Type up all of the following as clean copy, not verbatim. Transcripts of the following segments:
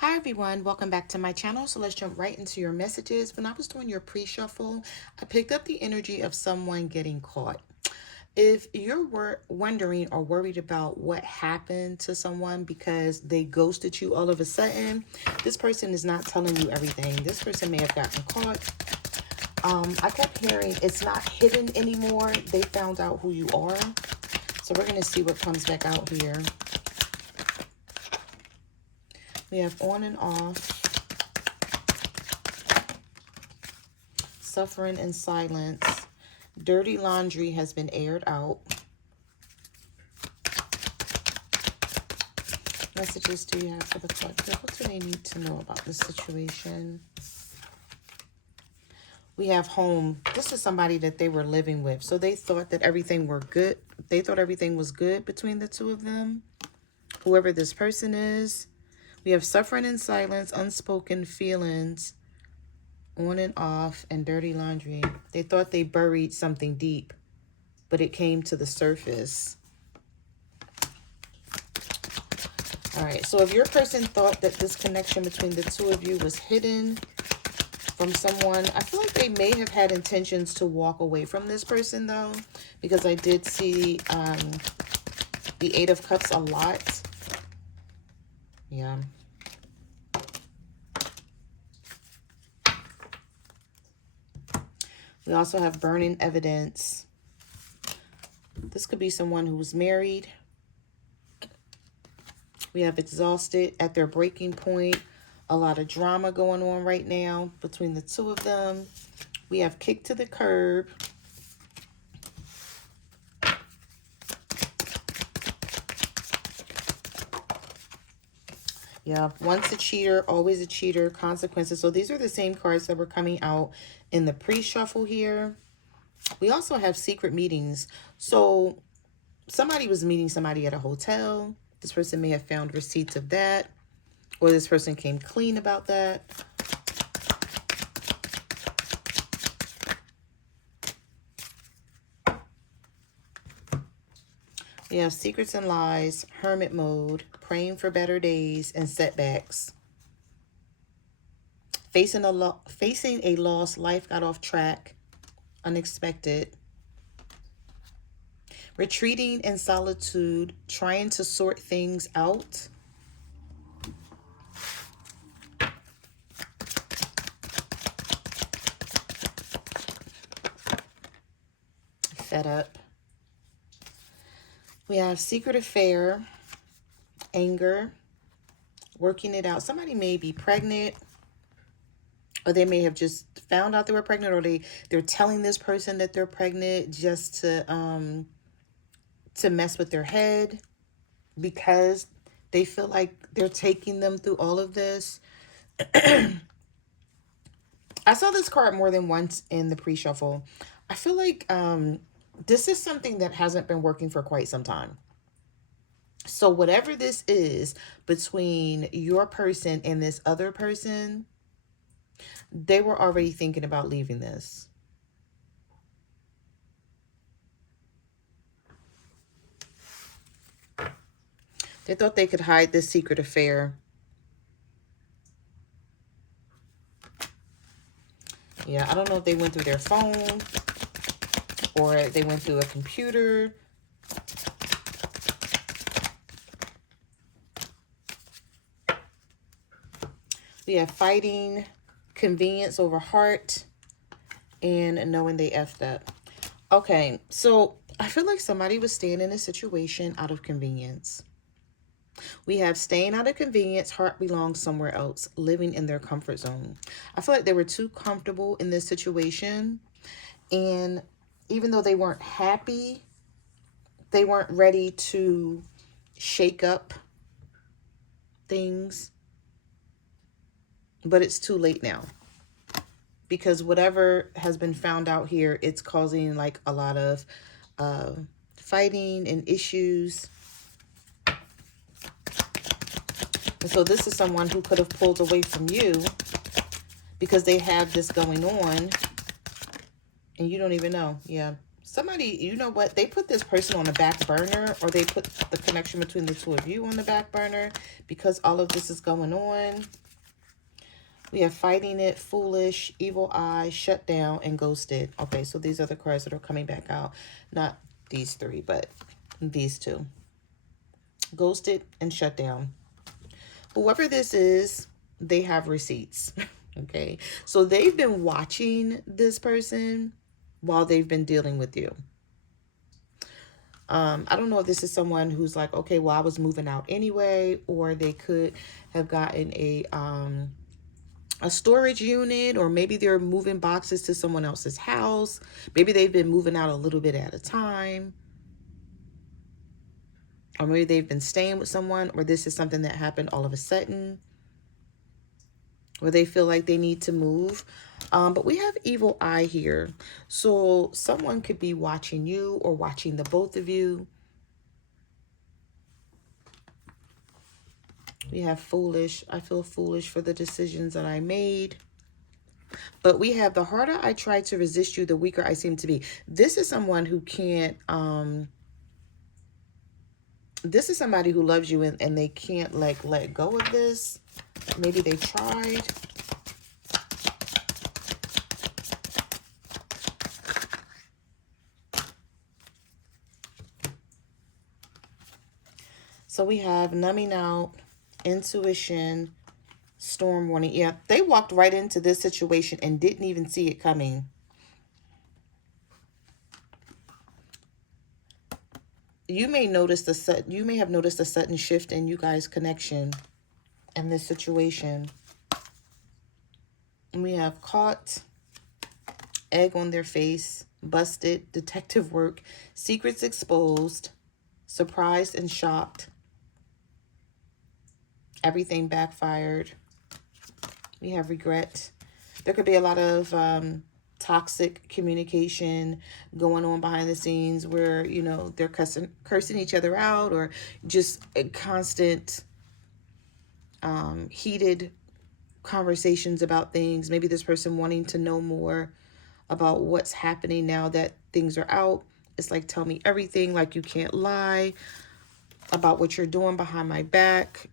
Hi everyone, welcome back to my channel. So let's jump right into your messages. When I was doing your pre-shuffle, I picked up the energy of someone getting caught. If you're wondering or worried about what happened to someone because they ghosted you all of a sudden, this person is not telling you everything. This person may have gotten caught. I kept hearing it's not hidden anymore. They found out who you are. So we're going to see what comes back out here. We have on and off, suffering in silence, dirty laundry has been aired out. Messages do you have for the collective? What do they need to know about this situation? We have home. This is somebody that they were living with. So they thought that everything were good. They thought everything was good between the two of them. Whoever this person is. We have suffering in silence, unspoken feelings, on and off, and dirty laundry. They thought they buried something deep, but it came to the surface. All right, so if your person thought that this connection between the two of you was hidden from someone, I feel like they may have had intentions to walk away from this person, though, because I did see the Eight of Cups a lot. Yeah. We also have burning evidence. This could be someone who's married. We have exhausted, at their breaking point. A lot of drama going on right now between the two of them. We have kicked to the curb. Yeah, once a cheater, always a cheater, consequences. So these are the same cards that were coming out in the pre-shuffle here. We also have secret meetings. So somebody was meeting somebody at a hotel. This person may have found receipts of that, or this person came clean about that. We have secrets and lies, hermit mode, praying for better days, and setbacks. Facing a loss, life got off track, unexpected. Retreating in solitude, trying to sort things out. Fed up. We have secret affair, anger, working it out. Somebody may be pregnant, or they may have just found out they were pregnant, or they're telling this person that they're pregnant just to mess with their head, because they feel like they're taking them through all of this. I saw this card more than once in the pre-shuffle. I feel like this is something that hasn't been working for quite some time. So whatever this is between your person and this other person, they were already thinking about leaving this. They thought they could hide this secret affair. Yeah, I don't know if they went through their phone or they went through a computer. We have fighting, convenience over heart, and knowing they effed up. Okay, so I feel like somebody was staying in a situation out of convenience. We have staying out of convenience, heart belongs somewhere else, living in their comfort zone. I feel like they were too comfortable in this situation. And even though they weren't happy, they weren't ready to shake up things. But it's too late now. Because whatever has been found out here, it's causing like a lot of fighting and issues. And so this is someone who could have pulled away from you because they have this going on and you don't even know. Yeah. Somebody, you know what? They put this person on the back burner, or they put the connection between the two of you on the back burner because all of this is going on. We have fighting it, foolish, evil eye, shut down, and ghosted. Okay, so these are the cards that are coming back out. Not these three, but these two. Ghosted and shut down. Whoever this is, they have receipts. Okay, so they've been watching this person while they've been dealing with you. I don't know if this is someone who's like, okay, well, I was moving out anyway, or they could have gotten a storage unit, or maybe they're moving boxes to someone else's house. Maybe they've been moving out a little bit at a time, or maybe they've been staying with someone, or this is something that happened all of a sudden, where they feel like they need to move. But we have evil eye here. So someone could be watching you or watching the both of you. We have foolish. I feel foolish for the decisions that I made. But we have the harder I try to resist you, the weaker I seem to be. This is someone who can't, this is somebody who loves you and they can't like let go of this. Maybe they tried. So we have numbing out, intuition, storm warning. Yeah, they walked right into this situation and didn't even see it coming. You may notice you may have noticed a sudden shift in you guys' connection in this situation. And we have caught, egg on their face, busted, detective work, secrets exposed, surprised and shocked. Everything backfired. We have regret. There could be a lot of toxic communication going on behind the scenes where, you know, they're cursing each other out, or just a constant heated conversations about things. Maybe this person wanting to know more about what's happening now that things are out. It's like, tell me everything, like you can't lie about what you're doing behind my back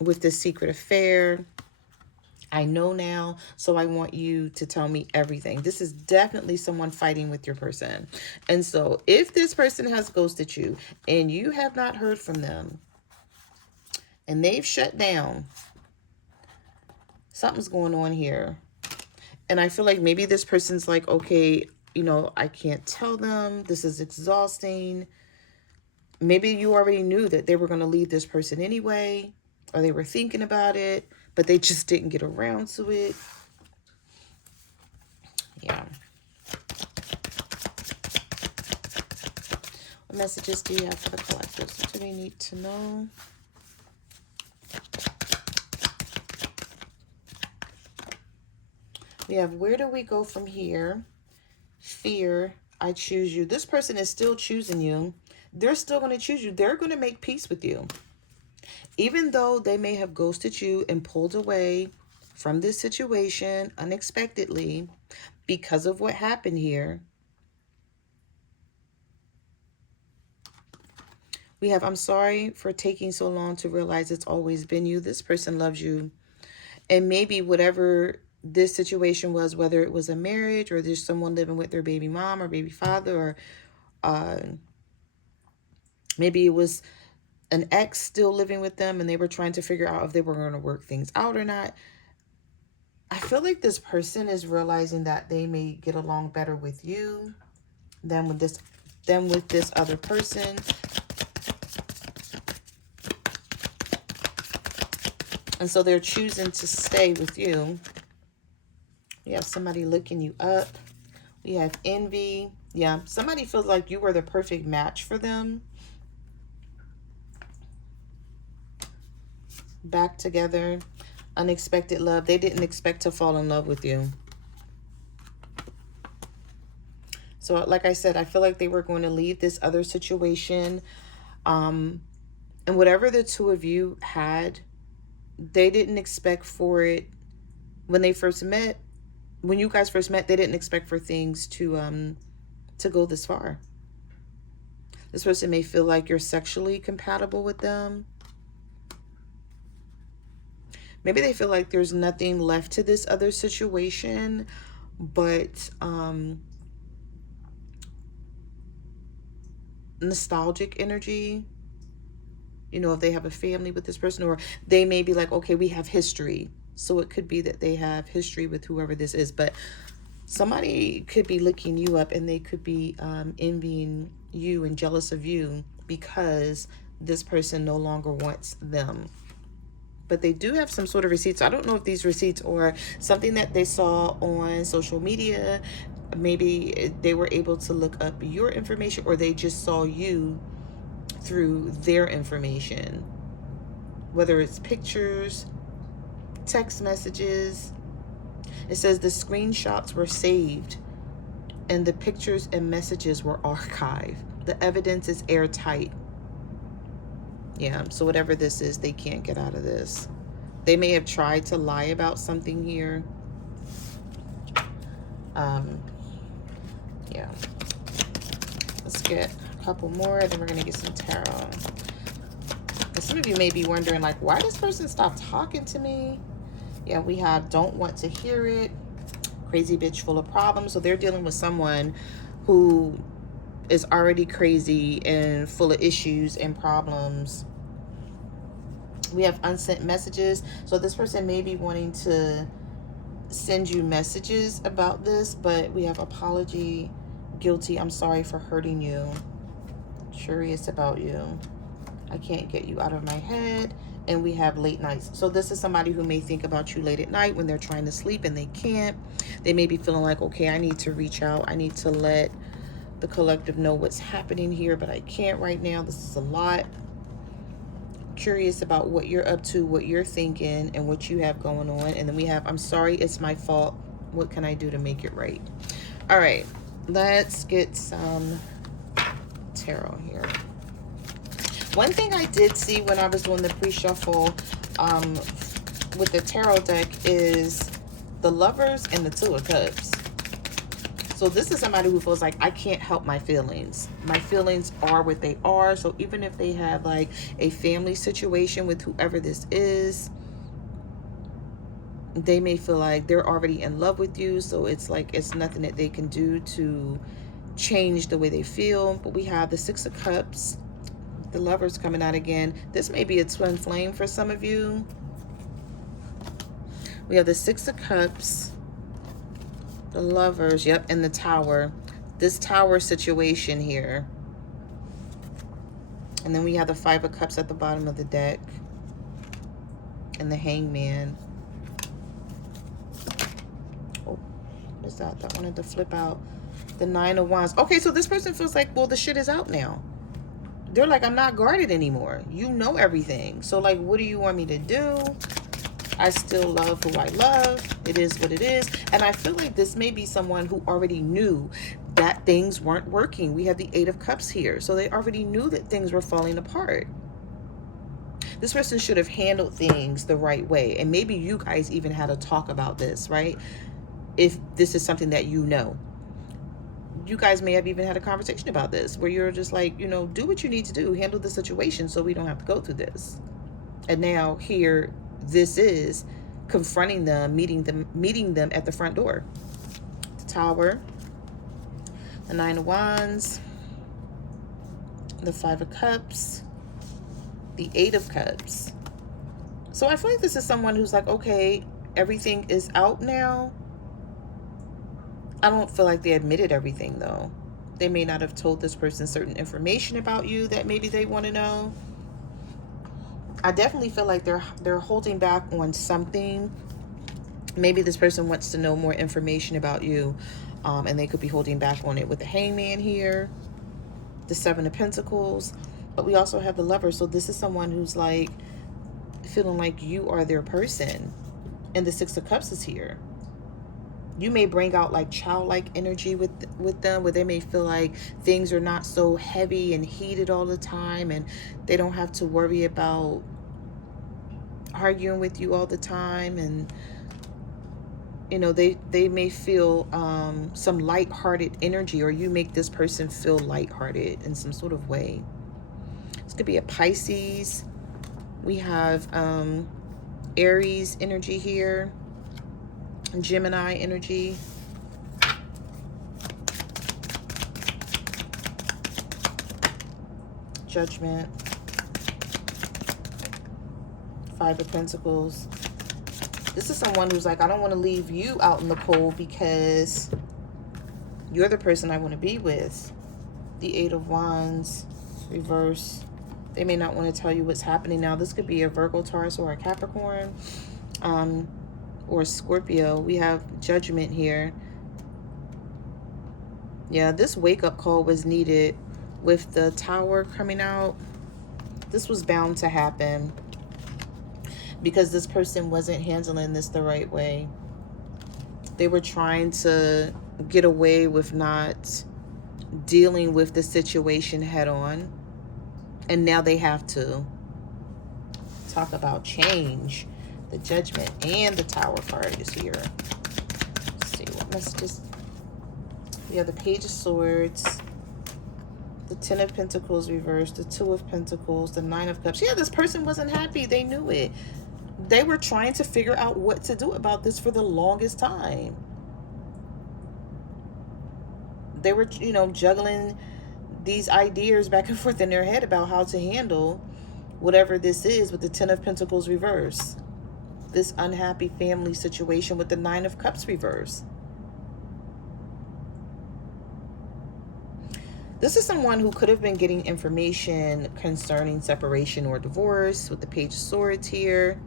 with this secret affair. I know now, so I want you to tell me everything. This is definitely someone fighting with your person. And so if this person has ghosted you and you have not heard from them and they've shut down, something's going on here. And I feel like maybe this person's like, okay, you know, I can't tell them. This is exhausting. Maybe you already knew that they were going to leave this person anyway, or they were thinking about it, but they just didn't get around to it. Yeah. What messages do you have for the collectors? What do they need to know? We have, where do we go from here? Fear, I choose you. This person is still choosing you. They're still going to choose you. They're going to make peace with you. Even though they may have ghosted you and pulled away from this situation unexpectedly because of what happened here. We have, I'm sorry for taking so long to realize it's always been you. This person loves you. And maybe whatever this situation was, whether it was a marriage or there's someone living with their baby mom or baby father, or maybe it was an ex still living with them and they were trying to figure out if they were going to work things out or not. I feel like this person is realizing that they may get along better with you than with this other person. And so they're choosing to stay with you. We have somebody looking you up. We have envy. Yeah, somebody feels like you were the perfect match for them. Back together. Unexpected love. They didn't expect to fall in love with you. So like I said, I feel like they were going to leave this other situation. And whatever the two of you had, they didn't expect for it when they first met. When you guys first met, they didn't expect for things to to go this far. This person may feel like you're sexually compatible with them. Maybe they feel like there's nothing left to this other situation, but nostalgic energy. You know, if they have a family with this person, or they may be like, okay, we have history. So it could be that they have history with whoever this is, but somebody could be looking you up and they could be envying you and jealous of you because this person no longer wants them. But they do have some sort of receipts. I don't know if these receipts are something that they saw on social media. Maybe they were able to look up your information, or they just saw you through their information. Whether it's pictures, text messages. It says the screenshots were saved and the pictures and messages were archived. The evidence is airtight. Yeah, so whatever this is, they can't get out of this. They may have tried to lie about something here. Yeah. Let's get a couple more, then we're going to get some tarot. And some of you may be wondering, like, why does this person stop talking to me? Yeah, we have don't want to hear it. Crazy bitch full of problems. So they're dealing with someone who is already crazy and full of issues and problems. We have unsent messages. So this person may be wanting to send you messages about this, but we have apology, guilty, I'm sorry for hurting you, curious about you, I can't get you out of my head, and we have late nights. So this is somebody who may think about you late at night when they're trying to sleep and they can't. They may be feeling like, okay, I need to reach out. I need to let the collective know what's happening here, but I can't right now. This is a lot. Curious about what you're up to, what you're thinking, and what you have going on. And then we have, I'm sorry, it's my fault. What can I do to make it right? All right, let's get some tarot here. One thing I did see when I was doing the pre-shuffle with the tarot deck is the Lovers and the Two of Cups. So this is somebody who feels like, I can't help my feelings. My feelings are what they are. So even if they have like a family situation with whoever this is, they may feel like they're already in love with you. So it's like, it's nothing that they can do to change the way they feel. But we have the Six of Cups, the Lovers coming out again. This may be a twin flame for some of you. We have the Six of Cups, the Lovers, yep, and the Tower. This Tower situation here. And then we have the Five of Cups at the bottom of the deck. And the Hangman. Oh, what is that? That wanted to flip out. The Nine of Wands. Okay, so this person feels like, well, the shit is out now. They're like, I'm not guarded anymore. You know everything. So, like, what do you want me to do? I still love who I love. It is what it is. And I feel like this may be someone who already knew that things weren't working. We have the Eight of Cups here. So they already knew that things were falling apart. This person should have handled things the right way. And maybe you guys even had a talk about this, right? If this is something that you know. You guys may have even had a conversation about this where you're just like, you know, do what you need to do. Handle the situation so we don't have to go through this. And now here this is confronting them, meeting them at the front door. The Tower, the Nine of Wands, the Five of Cups, the Eight of Cups. So I feel like this is someone who's like, okay, everything is out now. I don't feel like they admitted everything though. They may not have told this person certain information about you that maybe they want to know. I definitely feel like they're holding back on something. Maybe this person wants to know more information about you, and they could be holding back on it with the Hangman here, the Seven of Pentacles, but we also have the Lover. So this is someone who's like feeling like you are their person, and the Six of Cups is here. You may bring out like childlike energy with them, where they may feel like things are not so heavy and heated all the time, and they don't have to worry about arguing with you all the time. And You know, they may feel some lighthearted energy, or you make this person feel lighthearted in some sort of way. This could be a Pisces. We have Aries energy here, Gemini energy. Judgment. Five of Pentacles. This is someone who's like, I don't want to leave you out in the cold because you're the person I want to be with. The Eight of Wands, reverse. They may not want to tell you what's happening now. This could be a Virgo, Taurus, or a Capricorn, or a Scorpio. We have Judgment here. Yeah, this wake-up call was needed with the Tower coming out. This was bound to happen because this person wasn't handling this the right way. They were trying to get away with not dealing with the situation head on, and now they have to. Talk about change. The Judgment and the Tower card is here. Let's see what messages. We have the Page of Swords, the Ten of Pentacles reversed, the Two of Pentacles, the Nine of Cups. Yeah, this person wasn't happy. They knew it. They were trying to figure out what to do about this for the longest time. They were, you know, juggling these ideas back and forth in their head about how to handle whatever this is with the Ten of Pentacles reverse. This unhappy family situation with the Nine of Cups reverse. This is someone who could have been getting information concerning separation or divorce with the Page of Swords here.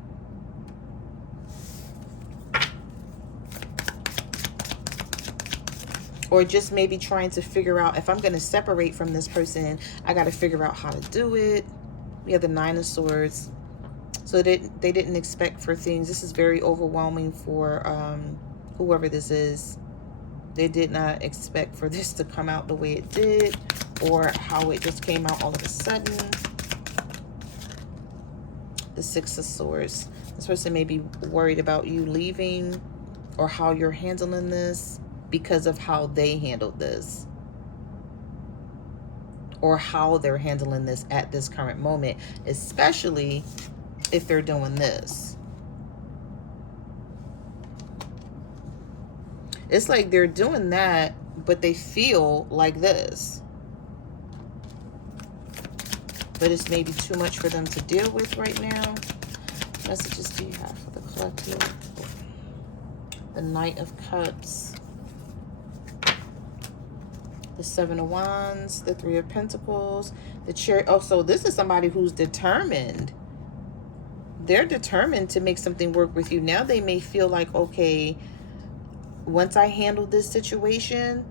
Or just maybe trying to figure out, if I'm going to separate from this person, I got to figure out how to do it. We have the Nine of Swords. So they didn't expect for things. This is very overwhelming for whoever this is. They did not expect for this to come out the way it did, or how it just came out all of a sudden. The Six of Swords. This person may be worried about you leaving, or how you're handling this because of how they handled this, or how they're handling this at this current moment, especially if they're doing this. It's like they're doing that, but they feel like this. But it's maybe too much for them to deal with right now. What messages do you have for the collective? The Knight of Cups. The Seven of Wands. The Three of Pentacles. The Chariot. Oh, so this is somebody who's determined. They're determined to make something work with you. Now they may feel like, okay, once I handle this situation,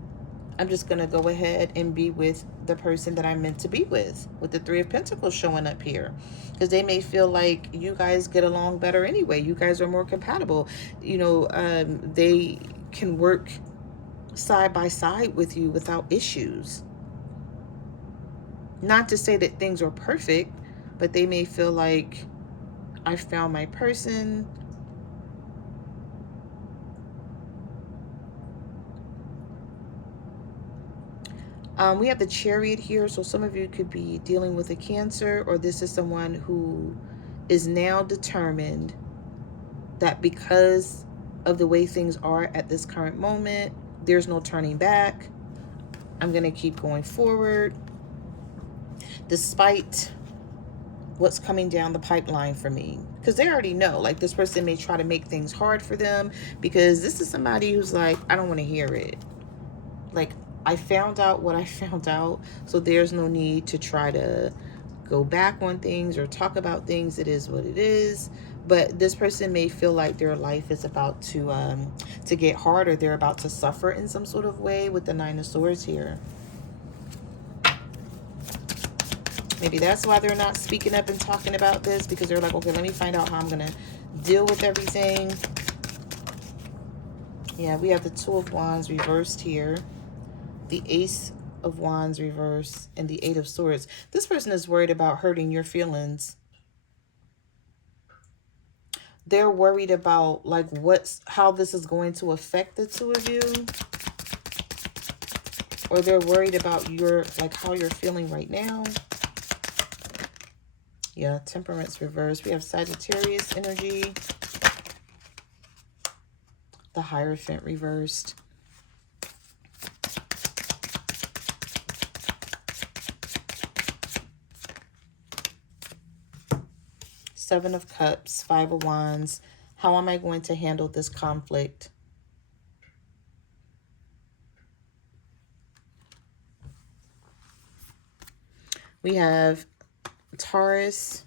I'm just going to go ahead and be with the person that I'm meant to be with the Three of Pentacles showing up here. Because they may feel like you guys get along better anyway. You guys are more compatible. You know, they can work side by side with you without issues. Not to say that things are perfect, but they may feel like, I found my person. We have the Chariot here, so some of you could be dealing with a Cancer, or this is someone who is now determined that because of the way things are at this current moment, there's no turning back. I'm going to keep going forward despite what's coming down the pipeline for me. Because they already know, like, this person may try to make things hard for them, because this is somebody who's like, I don't want to hear it. Like, I found out what I found out, so there's no need to try to go back on things or talk about things. It is what it is. But this person may feel like their life is about to get harder. They're about to suffer in some sort of way with the Nine of Swords here. Maybe that's why they're not speaking up and talking about this, because they're like, okay, let me find out how I'm going to deal with everything. Yeah, we have the Two of Wands reversed here. The Ace of Wands reversed, and the Eight of Swords. This person is worried about hurting your feelings. They're worried about like how this is going to affect the two of you. Or they're worried about how you're feeling right now. Yeah, Temperance reversed. We have Sagittarius energy. The Hierophant reversed. Seven of Cups, Five of Wands. How am I going to handle this conflict? We have Taurus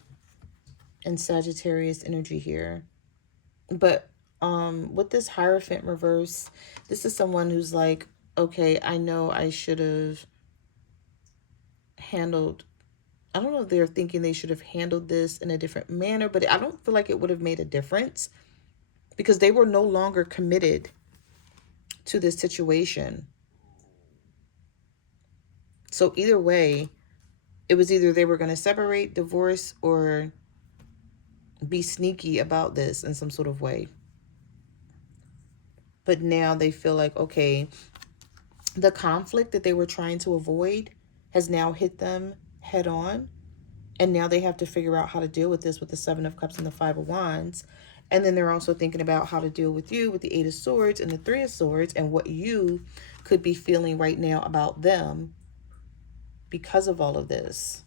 and Sagittarius energy here. But with this Hierophant reverse, this is someone who's like, okay, I know I should have handled, I don't know if they're thinking they should have handled this in a different manner, but I don't feel like it would have made a difference because they were no longer committed to this situation. So either way, it was either they were going to separate, divorce, or be sneaky about this in some sort of way. But now they feel like, okay, the conflict that they were trying to avoid has now hit them head on. And now they have to figure out how to deal with this with the Seven of Cups and the Five of Wands. And then they're also thinking about how to deal with you with the Eight of Swords and the Three of Swords and what you could be feeling right now about them because of all of this.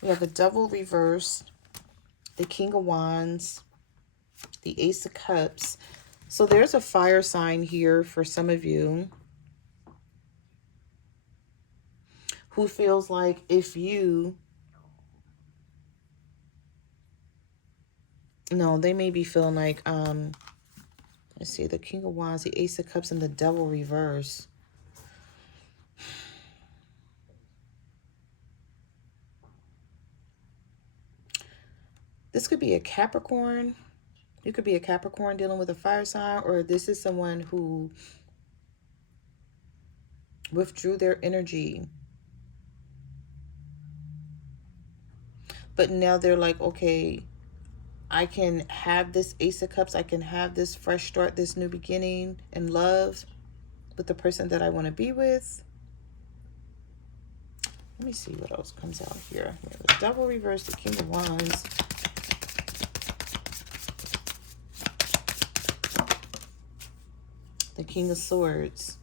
We have the Devil reversed, the King of Wands, the Ace of Cups. So there's a fire sign here for some of you who feels like if you... No, they may be feeling like, let's see, the King of Wands, the Ace of Cups, and the Devil reverse. This could be a Capricorn. You could be a Capricorn dealing with a fire sign, or this is someone who withdrew their energy. But now they're like, okay, I can have this Ace of Cups. I can have this fresh start, this new beginning in love with the person that I want to be with. Let me see what else comes out here. We have the Devil reverse, the King of Wands. The King of Swords.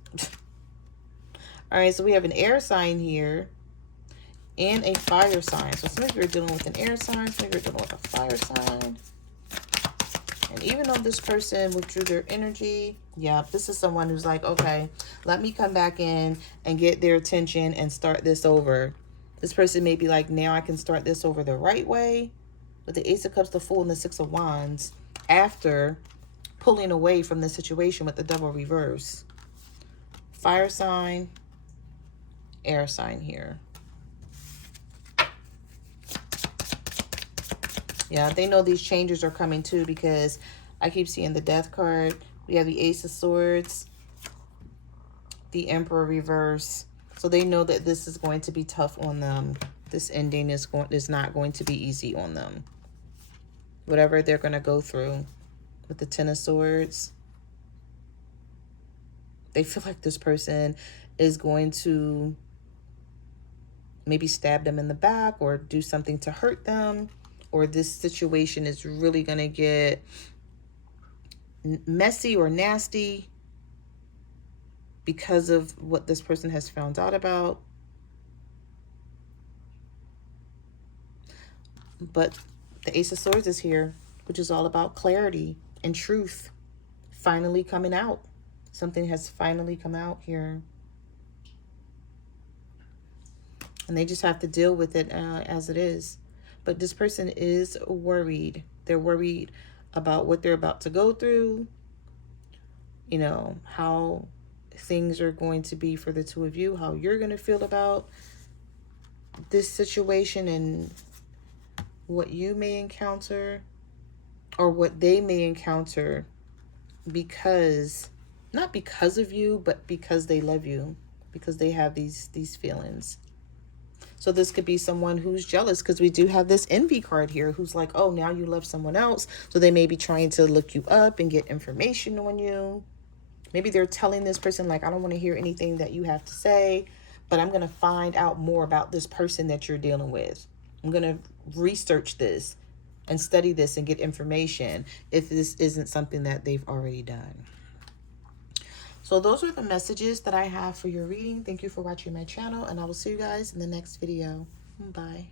All right, so we have an air sign here and a fire sign. So some of you are dealing with an air sign, some of you are dealing with a fire sign. And even though this person withdrew their energy, yeah, this is someone who's like, okay, let me come back in and get their attention and start this over. This person may be like, now I can start this over the right way with the Ace of Cups, the Fool, and the Six of Wands after pulling away from the situation with the Devil reverse. Fire sign, air sign here. Yeah, they know these changes are coming too because I keep seeing the Death card. We have the Ace of Swords, the Emperor reverse. So they know that this is going to be tough on them. This ending is not going to be easy on them. Whatever they're going to go through with the Ten of Swords. They feel like this person is going to maybe stab them in the back or do something to hurt them. Or this situation is really going to get messy or nasty because of what this person has found out about. But the Ace of Swords is here, which is all about clarity and truth finally coming out. Something has finally come out here. And they just have to deal with it as it is. But this person is worried. They're worried about what they're about to go through. You know, how things are going to be for the two of you. How you're going to feel about this situation and what you may encounter. Or what they may encounter because, not because of you, but because they love you. Because they have these feelings. So this could be someone who's jealous, because we do have this envy card here, who's like, oh, now you love someone else. So they may be trying to look you up and get information on you. Maybe they're telling this person, like, I don't want to hear anything that you have to say, but I'm going to find out more about this person that you're dealing with. I'm going to research this and study this and get information if this isn't something that they've already done. So those are the messages that I have for your reading. Thank you for watching my channel, and I will see you guys in the next video. Bye.